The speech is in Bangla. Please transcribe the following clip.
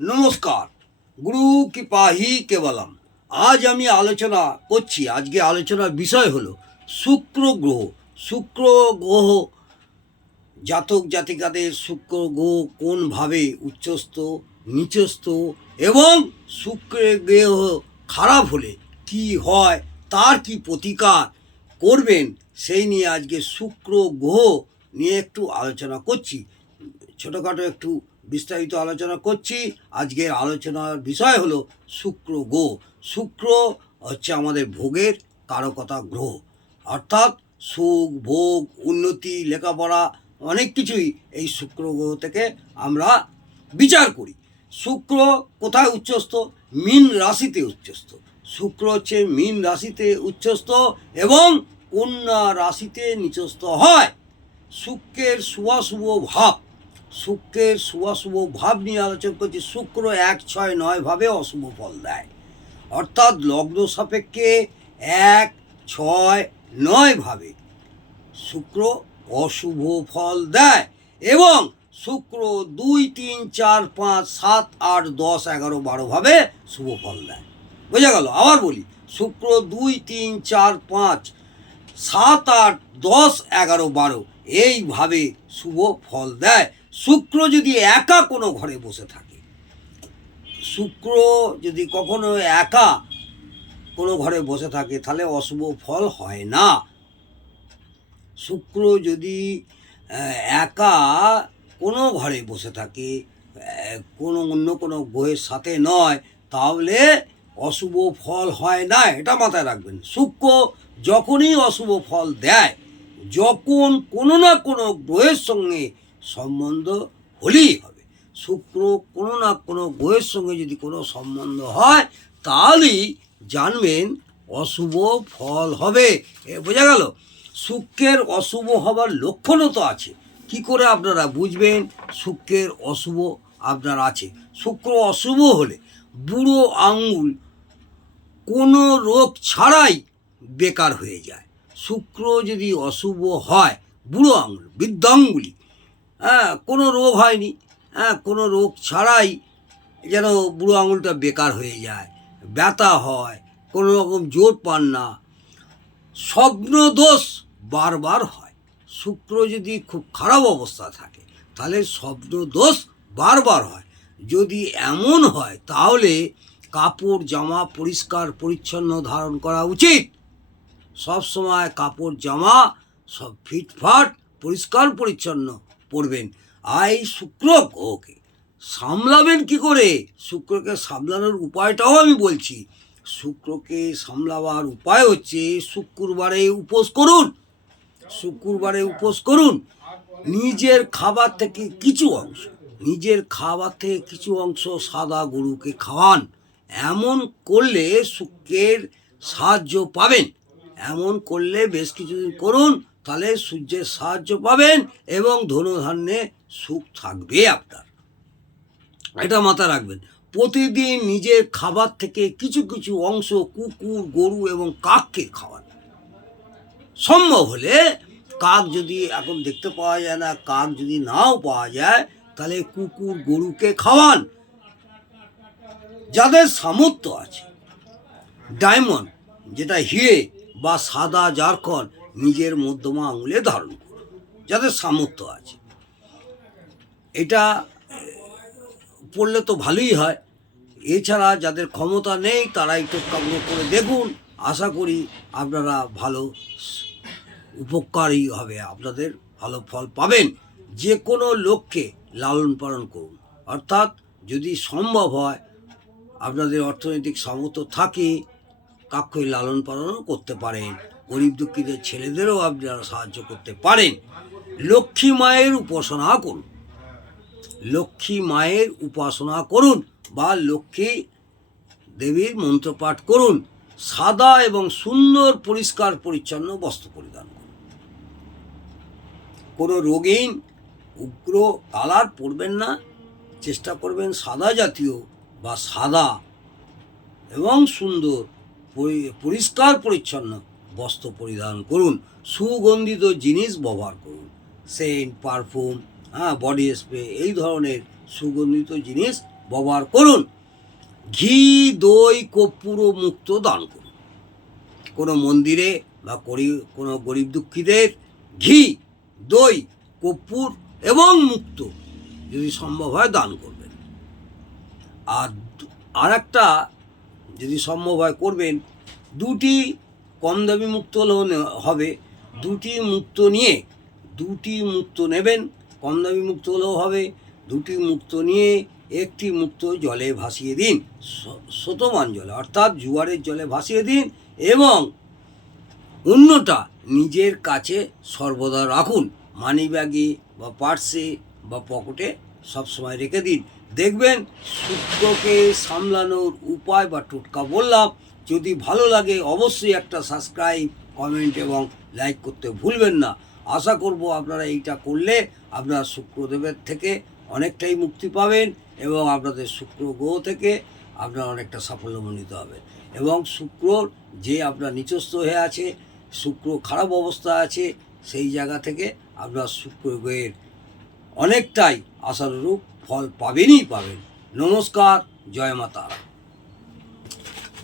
নমস্কার। গুরু কৃপাহি কেবলম। আজ আমি আলোচনা করছি, আজকে আলোচনার বিষয় হলো শুক্র গ্রহ। শুক্র গ্রহ জাতক জাতিকাদের শুক্র গ্রহ কোনভাবে উচ্চস্থ, নিচস্থ এবং শুক্রের গ্রহ খারাপ হলে কি হয়, তার কি প্রতিকার করবেন, সেই নিয়ে আজকে শুক্র গ্রহ নিয়ে একটু আলোচনা করছি। ছোটোখাটো একটু বিস্তারিত আলোচনা করছি। আজকের আলোচনার বিষয় হলো শুক্র গ্রহ। শুক্র হচ্ছে আমাদের ভোগের কারকতা গ্রহ, অর্থাৎ সুখ, ভোগ, উন্নতি, লেখাপড়া অনেক কিছুই এই শুক্র গ্রহ থেকে আমরা বিচার করি। শুক্র কোথায় উচ্চস্থ? মীন রাশিতে উচ্চস্থ। শুক্র হচ্ছে মীন রাশিতে উচ্চস্থ এবং কন্যা রাশিতে নিচস্থ হয়। শুক্রের শুভাশুভ ভাব, শুক্রের শুভাশুভ ভাব নিয়ে আলোচনা করছি। শুক্র 1, 6, 9 ভাবে অশুভ ফল দেয়, অর্থাৎ লগ্ন সাপেক্ষে 1, 6, 9 ভাবে শুক্র অশুভ ফল দেয় এবং শুক্র 2, 3, 4, 5, 7, 8, 10, 11, 12 ভাবে শুভ ফল দেয়। বোঝা গেল? আবার বলি, শুক্র 2, 3, 4, 5, 7, 8, 10, 11, 12 এইভাবে শুভ ফল দেয়। শুক্র যদি একা কোনো ঘরে বসে থাকে, শুক্র যদি কখনো একা কোনো ঘরে বসে থাকে তাহলে অশুভ ফল হয় না। শুক্র যদি একা কোনো ঘরে বসে থাকে, কোনো অন্য কোনো গ্রহের সাথে নয়, তাহলে অশুভ ফল হয় না, এটা মাথায় রাখবেন। শুক্র যখনই অশুভ ফল দেয়, যখন কোনো না কোনো গ্রহের সঙ্গে সম্বন্ধ হলেই হবে। শুক্র কোনো না কোনো গ্রহের সঙ্গে যদি কোনো সম্বন্ধ হয়, তাহলেই জানবেন অশুভ ফল হবে। বোঝা গেল? শুক্রের অশুভ হবার লক্ষণও তো আছে। কি করে আপনারা বুঝবেন শুক্রের অশুভ আপনার আছে? শুক্র অশুভ হলে বুড়ো আঙুল কোনো রোগ ছাড়াই বেকার হয়ে যায়। শুক্র যদি অশুভ হয়, বুড়ো আঙুল, বৃদ্ধাঙ্গুলি, কোনো রোগ হয়নি, কোনো রোগ ছাড়াই যেন বুড়ো আঙুলটা বেকার হয়ে যায়, ব্যথা হয়, কোনো রকম জোর পান না, স্বপ্নদোষ বারবার হয়। শুক্র যদি খুব খারাপ অবস্থা থাকে তাহলে স্বপ্নদোষ বারবার হয়। যদি এমন হয় তাহলে কাপড় জামা পরিষ্কার পরিচ্ছন্ন ধারণ করা উচিত। সব সময় কাপড় জামা সব ফিটফাট পরিষ্কার পরিচ্ছন্ন পরবেন। আর এই শুক্র গ্রহকে সামলাবেন কি করে? শুক্রকে সামলানোর উপায়টাও আমি বলছি। শুক্রকে সামলাবার উপায় হচ্ছে শুক্রবারে উপোস করুন। শুক্রবারে উপোস করুন। নিজের খাবার থেকে কিছু অংশ সাদা গরুকে খাওয়ান। এমন করলে শুক্রের সাহায্য পাবেন। এমন করলে বেশ কিছুদিন করুন, তাহলে সূর্যের সাহায্য পাবেন এবং ধনধান্যে সুখ থাকবে আপনার। এটা মাথায় রাখবেন। প্রতিদিন নিজের খাবার থেকে কিছু কিছু অংশ কুকুর, গরু এবং কাককে খাওয়ান। সম্ভব হলে কাক যদি এখন দেখতে পাওয়া যায় না, কাক যদি নাও পাওয়া যায়, তাহলে কুকুর, গরুকে খাওয়ান। যাদের সামর্থ্য আছে, ডায়মন্ড যেটা হিরে বা সাদা জারকন নিজের মধ্যমা আঙুলে ধারণ করুন, যাদের সামর্থ্য আছে। এটা পড়লে তো ভালোই হয়। এছাড়া যাদের ক্ষমতা নেই তারা একটু কামড় করে দেখুন। আশা করি আপনারা ভালো উপকারী হবে, আপনাদের ভালো ফল পাবেন। যে কোনো লোককে লালন পালন করুন, অর্থাৎ যদি সম্ভব হয়, আপনাদের অর্থনৈতিক সামর্থ্য থাকে, কাককে লালন পালনও করতে পারেন। গরিব দুঃখীদের ছেলেদেরও আপনারা সাহায্য করতে পারেন। লক্ষ্মী মায়ের উপাসনা করুন। লক্ষ্মী মায়ের উপাসনা করুন বা লক্ষ্মী দেবীর মন্ত্রপাঠ করুন। সাদা এবং সুন্দর পরিষ্কার পরিচ্ছন্ন বস্ত্র পরিধান করুন। কোনো রঙিন উগ্র কালার পরবেন না, চেষ্টা করবেন সাদা জাতীয় বা সাদা এবং সুন্দর পরিষ্কার পরিচ্ছন্ন বস্ত্র পরিধান করুন। সুগন্ধিত জিনিস ব্যবহার করুন, সেন্ট, পারফিউম, বডি স্প্রে, এই ধরনের সুগন্ধিত জিনিস ব্যবহার করুন। ঘি, দই, কর্পূর ও মুক্ত দান করুন। কোনো মন্দিরে বা কোনো গরিব দুঃখীদের ঘি, দই, কর্পূর এবং মুক্ত যদি সম্ভব হয় দান করবেন। আর একটা যদি সম্ভব হয় করবেন, দুটি কম দামি মুক্ত হলেও হবে, দুটি মুক্ত নেবেন, কম দামি মুক্ত হলেও হবে। দুটি মুক্ত নিয়ে একটি মুক্ত জলে ভাসিয়ে দিন, স্রোতমান জলে অর্থাৎ জোয়ারের জলে ভাসিয়ে দিন, এবং অন্যটা নিজের কাছে সর্বদা রাখুন, মানি ব্যাগে বা পার্সে বা পকেটে সবসময় রেখে দিন। দেখবেন শুক্রকে সামলানোর উপায় বা টোটকা বললাম। যদি ভালো লাগে অবশ্যই একটা সাবস্ক্রাইব, কমেন্ট এবং লাইক করতে ভুলবেন না। আশা করব আপনারা এইটা করলে আপনারা শুক্রদেবের থেকে অনেকটাই মুক্তি পাবেন এবং আপনাদের শুক্র গ্রহ থেকে আপনারা অনেকটা সাফল্যমণ্ডিত হবেন। এবং শুক্রর যে আপনার নিচস্থ হয়ে আছে, শুক্র খারাপ অবস্থা আছে, সেই জায়গা থেকে আপনার শুক্র গ্রহের অনেকটাই আশানুরূপ ফল পাবেনই পাবেন। নমস্কার, জয় মাতা।